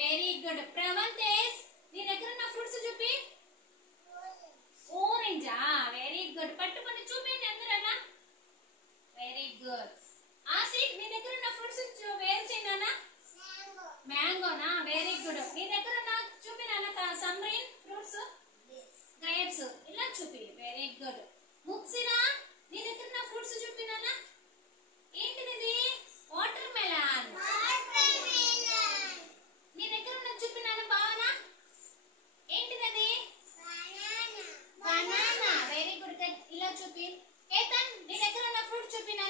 Very good. ప్రవంతేష్ నీ దగ్గర ఉన్న ఫ్రూట్స్ చూపి. ఆరెంజా, వెరీ గుడ్. పట్టుకొని చూపిండి అందరన్నా. Very good. ఆసిక్ నీ దగ్గర ఉన్న ఫ్రూట్స్ వేరు చేయనా. మ్యాంగోనా, వెరీ గుడ్. నీ దగ్గర ఉన్న చూపినా సమ్రీన్ ఫ్రూట్స్. గ్రేప్స్ ఇలా చూపి. Very good. ముక్సిరా నీ దగ్గర ఉన్న ఫ్రూట్స్ చూపినా. ఏంటిది? Water melon. నీ దగ్గర ఉన్న చూపినా భావన. ఏంటిది? Banana, very good. ఇలా చూపి. కేతన్ నీ దగ్గర ఉన్న ఫ్రూట్ చూపినా.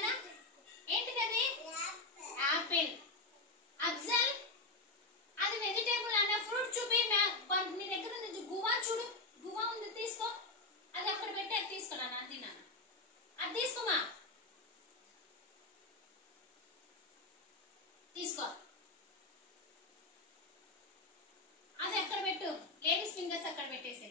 ఏంటిది? యాపిల్. అఫ్జల్ అది వెజిటేబుల్ అన్న ఫ్రూట్ చూపి. నీ దగ్గర ఉంది గువా చూడు. గువా ఉంది, తీసుకో. అది అక్కడ పెట్టి అది తీసుకోనా. తినా అది తీసుకోమా. తీసుకో. అది అక్కడ పెట్టు. లేడీస్ ఫింగర్స్ అక్కడ పెట్టేసే.